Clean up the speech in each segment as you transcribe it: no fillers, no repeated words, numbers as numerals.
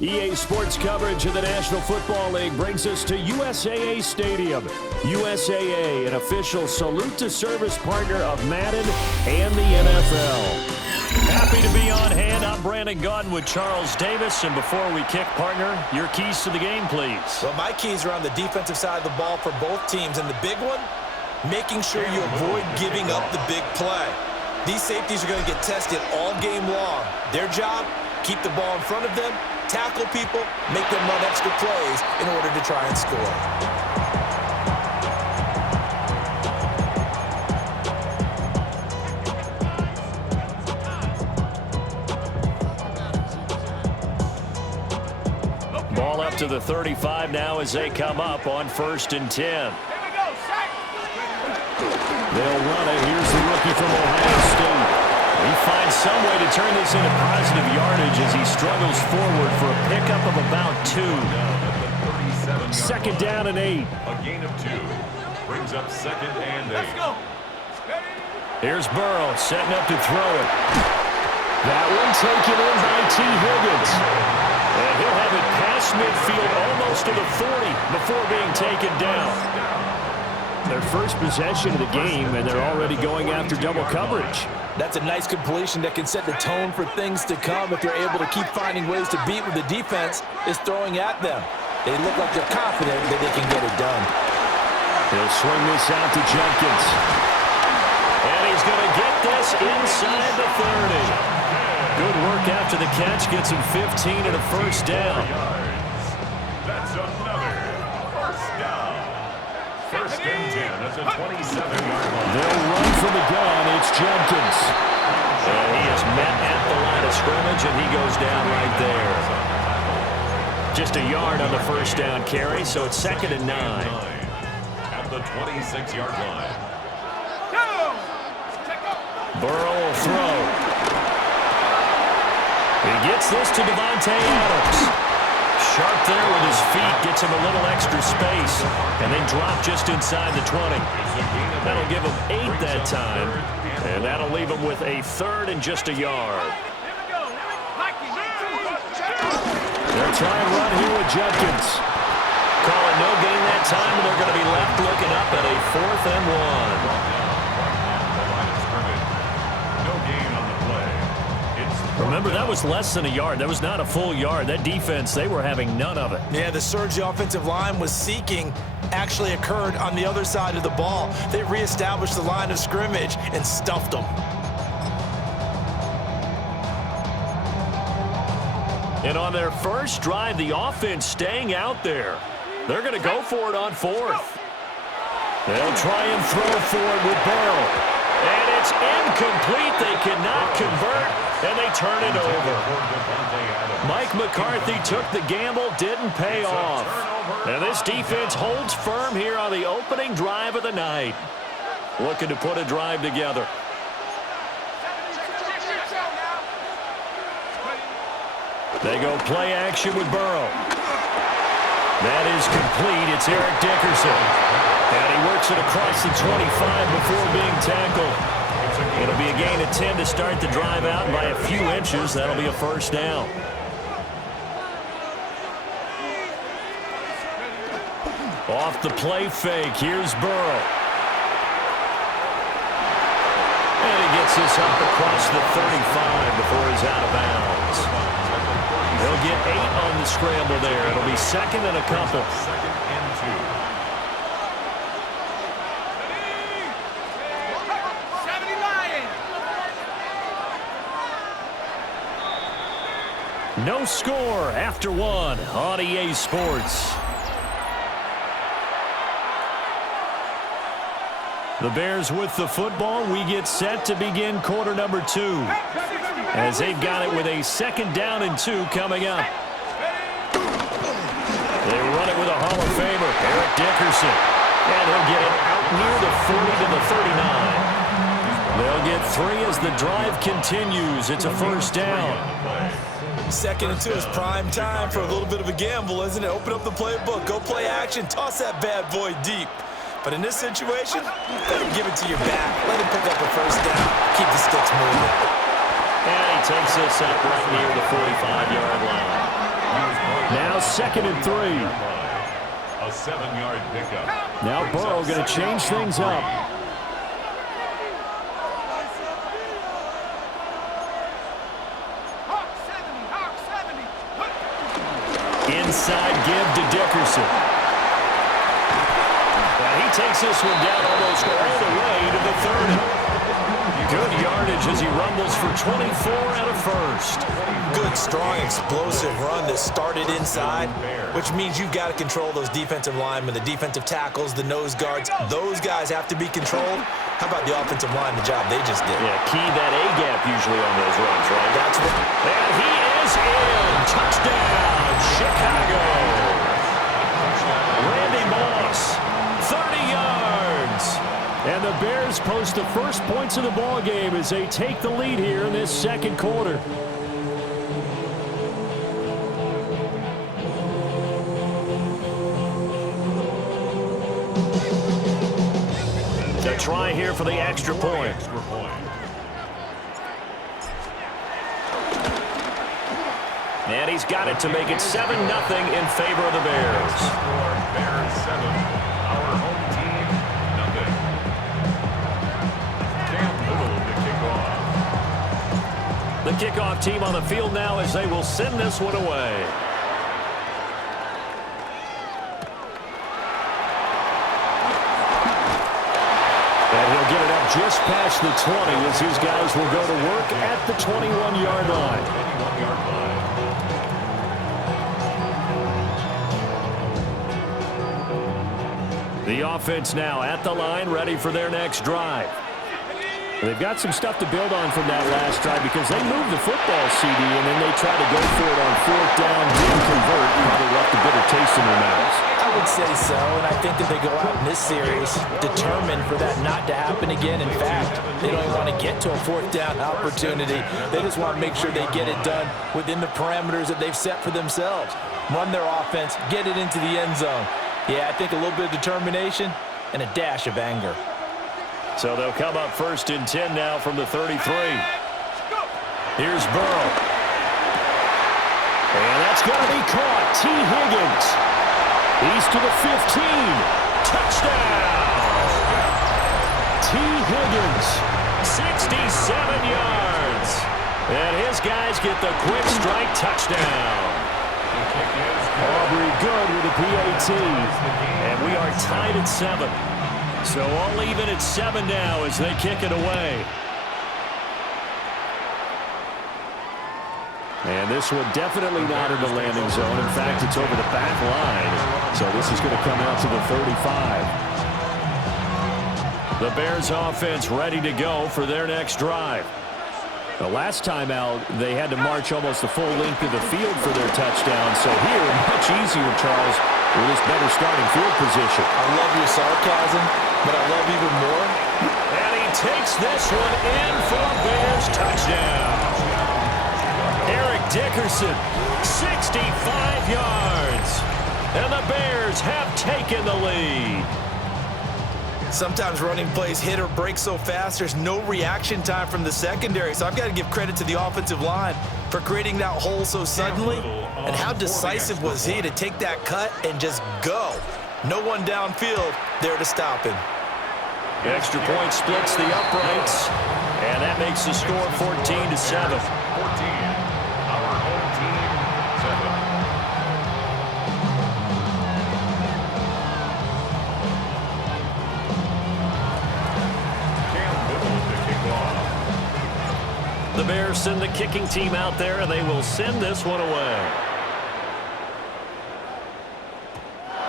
EA Sports coverage of the National Football League brings us to USAA Stadium. USAA, an official salute to service partner of Madden and the NFL. Happy to be on hand. I'm Brandon Gaudin with Charles Davis. And before we kick, partner, your keys to the game, please. Well, my keys are on the defensive side of the ball for both teams. And the big one, making sure you avoid giving up the big play. These safeties are going to get tested all game long. Their job, keep the ball in front of them, tackle people, make them run extra plays in order to try and score. Ball up to the 35 now as they come up on 1st and 10. They'll run it. Here's the rookie from Ohio State. He finds some way to turn this into positive yardage as he struggles forward for a pickup of about 2. 2nd down and 8. A gain of 2. Brings up 2nd and 8. Let's go. Here's Burrow setting up to throw it. That one taken in by T. Higgins. And he'll have it past midfield almost to the 40 before being taken down. Their first possession of the game, and they're already going after double coverage. That's a nice completion that can set the tone for things to come if they're able to keep finding ways to beat what the defense is throwing at them. They look like they're confident that they can get it done. He'll swing this out to Jenkins. And he's going to get this inside the 30. Good work after the catch. Gets him 15 and a first down. That's another first down. 1st and 10 at the 27-yard line. They'll run from the gun. It's Jenkins. And he is met at the line of scrimmage, and he goes down right there. Just a yard on the first down carry, so it's 2nd and 9. At the 26-yard line. Burrow will throw. He gets this to Devontae Adams. Sharp there with his feet, gets him a little extra space, and then drop just inside the 20. That'll give him 8 that time, and that'll leave him with a 3rd and just a yard. They'll try and run here with Jenkins. Call it no gain that time, and they're going to be left looking up at a 4th and 1. Remember, that was less than a yard. That was not a full yard. That defense, they were having none of it. Yeah, the surge the offensive line was seeking actually occurred on the other side of the ball. They reestablished the line of scrimmage and stuffed them. And on their first drive, the offense staying out there. They're going to go for it on 4th. They'll try and throw for it with Burrow. And it's incomplete. They cannot convert, and they turn it over. Mike McCarthy took the gamble, didn't pay off. And this defense holds firm here on the opening drive of the night. Looking to put a drive together. They go play action with Burrow. That is complete. It's Eric Dickerson. And he works it across the 25 before being tackled. It'll be a gain of 10 to start the drive out, and by a few inches, that'll be a first down. Off the play fake, here's Burrow. And he gets this up across the 35 before he's out of bounds. He'll get 8 on the scramble there. It'll be 2nd and a couple. 2nd and 2. No score after 1 on EA Sports. The Bears with the football. We get set to begin quarter number 2. As they've got it with a 2nd down and 2 coming up. They run it with a Hall of Famer, Eric Dickerson. And he'll get it out near the 40 to the 39. They'll get 3 as the drive continues. It's a first down. 2nd and 2 is prime time for a little bit of a gamble, isn't it? Open up the playbook, go play action, toss that bad boy deep. But in this situation, let him give it to your back. Let him pick up a first down. Keep the sticks moving. And he takes this up right near the 45-yard line. 2nd and 3. A 7-yard pickup. Now Burrow going to change things up. Inside give to Dickerson. And he takes this one down almost all the way to the 30. Good yardage as he rumbles for 24 and a first. Good, strong, explosive run that started inside, which means you've got to control those defensive linemen, the defensive tackles, the nose guards. Those guys have to be controlled. How about the offensive line, the job they just did? Yeah, key that A-gap usually on those runs, right? That's what. And he is in. Touchdown, Chicago. Randy Moss, 30 yards. And the Bears post the first points of the ball game as they take the lead here in this second quarter. The try here for the extra point. And he's got it to make it 7-0 in favor of the Bears. Bears 7, our home team nothing. Cam Little to kick off. The kickoff team on the field now as they will send this one away. And he'll get it up just past the 20 as his guys will go to work at the 21-yard line. 21-yard line. The offense now at the line, ready for their next drive. They've got some stuff to build on from that last drive because they moved the football, CD, and then they tried to go for it on 4th down, didn't convert, probably left a bitter taste in their mouths. I would say so, and I think that they go out in this series determined for that not to happen again. In fact, they don't even want to get to a 4th down opportunity. They just want to make sure they get it done within the parameters that they've set for themselves. Run their offense, get it into the end zone. Yeah, I think a little bit of determination and a dash of anger. So they'll come up 1st and 10 now from the 33. Here's Burrow. And that's going to be caught. T. Higgins. He's to the 15. Touchdown. T. Higgins. 67 yards. And his guys get the quick strike touchdown. Aubrey good with a PAT. And we are tied at 7. So all even at 7 now as they kick it away. And this one definitely not in the landing zone. In fact, it's over the back line. So this is going to come out to the 35. The Bears offense ready to go for their next drive. The last time out, they had to march almost the full length of the field for their touchdown. So here, much easier, Charles, with this better starting field position. I love your sarcasm, but I love even more. And he takes this one in for a Bears touchdown. Eric Dickerson, 65 yards. And the Bears have taken the lead. Sometimes running plays hit or break so fast, there's no reaction time from the secondary. So I've got to give credit to the offensive line for creating that hole so suddenly. And how decisive was he to take that cut and just go? No one downfield there to stop him. The extra point splits the uprights, and that makes the score 14-7. 14. Our home team 7. The Bears send the kicking team out there, and they will send this one away.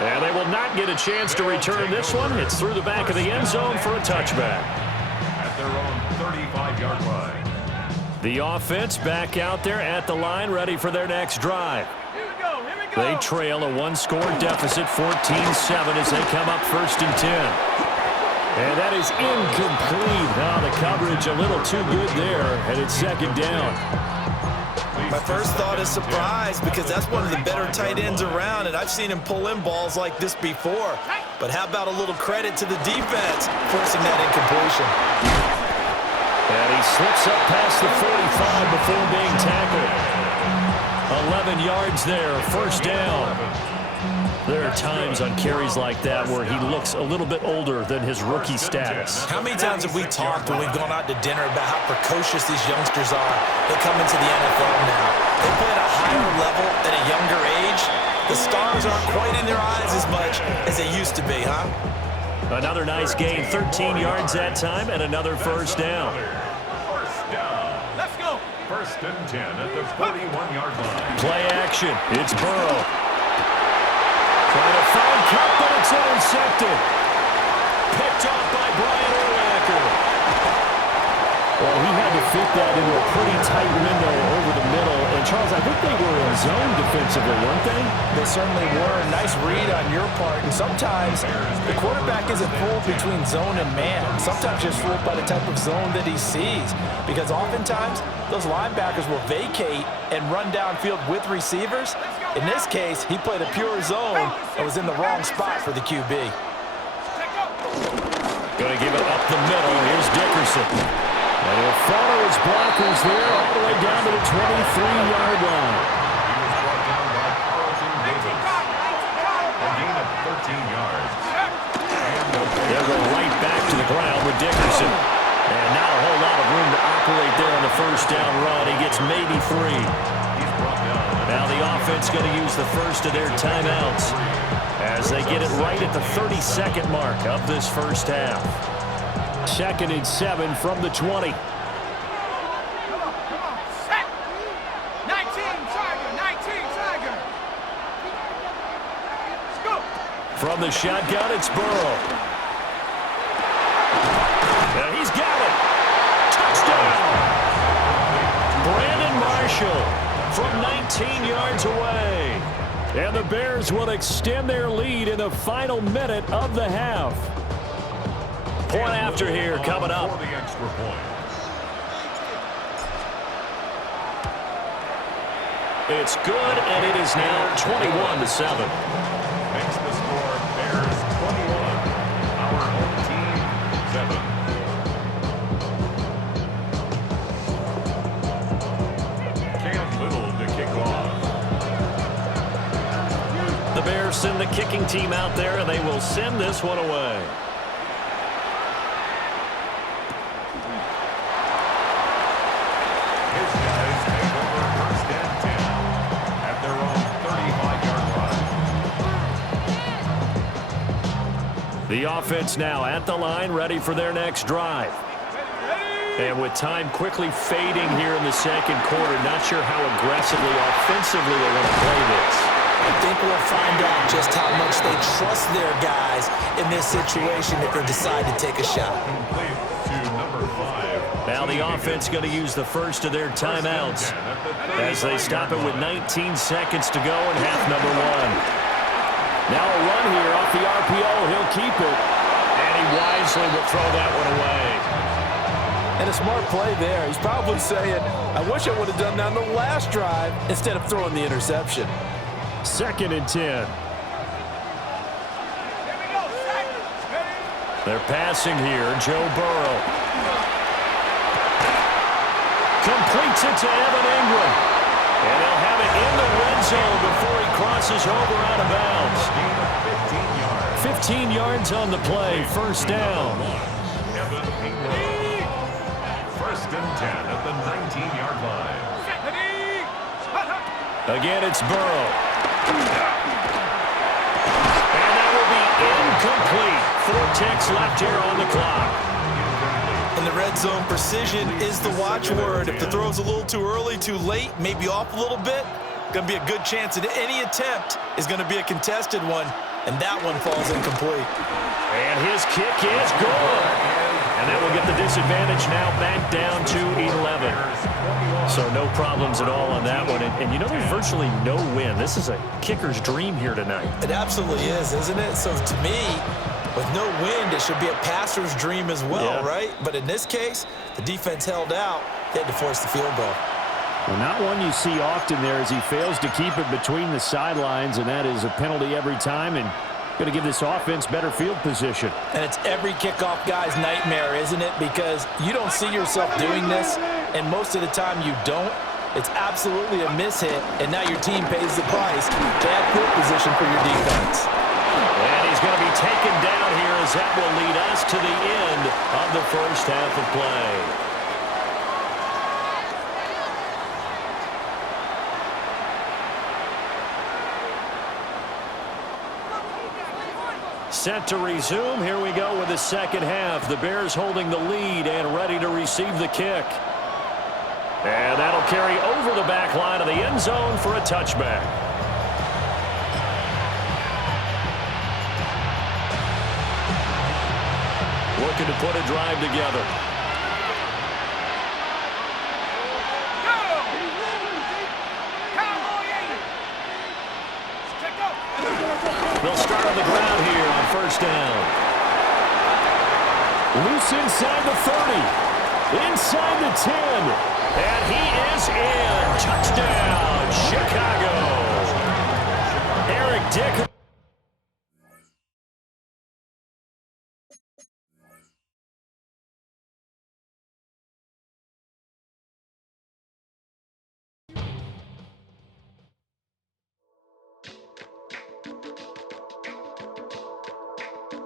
And they will not get a chance to return this one. It's through the back of the end zone for a touchback. At their own 35-yard line. The offense back out there at the line, ready for their next drive. They trail a one-score deficit, 14-7, as they come up 1st and 10. And that is incomplete. Now the coverage a little too good there, and it's 2nd down. My first thought is surprise because that's one of the better tight ends around, and I've seen him pull in balls like this before. But how about a little credit to the defense forcing that incompletion? And he slips up past the 45 before being tackled. A 11 yards there, first down. There are times on carries like that where he looks a little bit older than his rookie status. How many times have we talked when we've gone out to dinner about how precocious these youngsters are? They come into the NFL now. They play at a higher level at a younger age. The stars aren't quite in their eyes as much as they used to be, huh? Another nice gain, 13 yards that time, and another first down. First down. Let's go. First and 10 at the 41-yard line. Play action. It's Burrow. Trying to find Cup, but it's intercepted. Picked off by Brian Urlacher. Well, he had to fit that into a pretty tight window over the middle. And, Charles, I think they were in zone defensively, weren't they? They certainly were. Nice read on your part. And sometimes the quarterback isn't fooled between zone and man. Sometimes just fooled by the type of zone that he sees. Because oftentimes, those linebackers will vacate and run downfield with receivers. In this case, he played a pure zone and was in the wrong spot for the QB. Going to give it up the middle. Here's Dickerson. And he'll follow his blockers there all the way down to the 23-yard line. He was brought down by Carlton Davis. A gain of 13 yards. They'll go right back to the ground with Dickerson. And not a whole lot of room to operate there on the first down run. He gets maybe 3. He's brought down. Now the offense going to use the first of their timeouts as they get it right at the 32nd mark of this first half. 2nd and 7 from the 20. Come on. Set. 19 Tiger. Let's go. From the shotgun, it's Burrow. And he's got it. Touchdown. Brandon Marshall from 19 yards away. And the Bears will extend their lead in the final minute of the half. Point after here coming up. For the extra point. It's good, and it is now 21-7. Makes the score Bears 21. Our home team 7. Cam Little to kick off. The Bears send the kicking team out there, and they will send this one away. His guys take over first and 10 at their own 35-yard line. The offense now at the line, ready for their next drive. And with time quickly fading here in the second quarter, not sure how aggressively, offensively they want to play this. I think we'll find out just how much they trust their guys in this situation if they decide to take a shot. Complete to number 5. Now the offense going to use the first of their timeouts as they stop it with 19 seconds to go in half number 1. Now a run here off the RPO. He'll keep it. And he wisely will throw that one away. And a smart play there. He's probably saying, I wish I would have done that on the last drive instead of throwing the interception. 2nd and 10. Here we go. Set. Ready. They're passing here. Joe Burrow. Completes it to Evan Ingram. And they'll have it in the red zone before he crosses over out of bounds. Gain of 15 yards. 15 yards on the play. First down. Evan Ingram. First and 10 at the 19-yard line. Ready. Again, it's Burrow. And that will be incomplete. 4 ticks left here on the clock. In the red zone, precision is the watchword. If the throw's a little too early, too late, maybe off a little bit, going to be a good chance that any attempt is going to be a contested one, and that one falls incomplete. And his kick is good. And that will get the disadvantage now back down to 11. So no problems at all on that one. And you know, there's virtually no win. This is a kicker's dream here tonight. It absolutely is, isn't it? So to me, with no wind, it should be a passer's dream as well, right? But in this case, the defense held out. They had to force the field goal. Well, not one you see often there as he fails to keep it between the sidelines, and that is a penalty every time and going to give this offense better field position. And it's every kickoff guy's nightmare, isn't it? Because you don't see yourself doing this, and most of the time you don't. It's absolutely a mishit, and now your team pays the price. Bad field position for your defense. And he's going to be taken down here as that will lead us to the end of the first half of play. Set to resume. Here we go with the second half. The Bears holding the lead and ready to receive the kick. And that'll carry over the back line of the end zone for a touchback. Looking to put a drive together. They'll start on the ground here on first down. Loose inside the 30. Inside the 10. And he is in. Touchdown, Chicago. Eric Dick.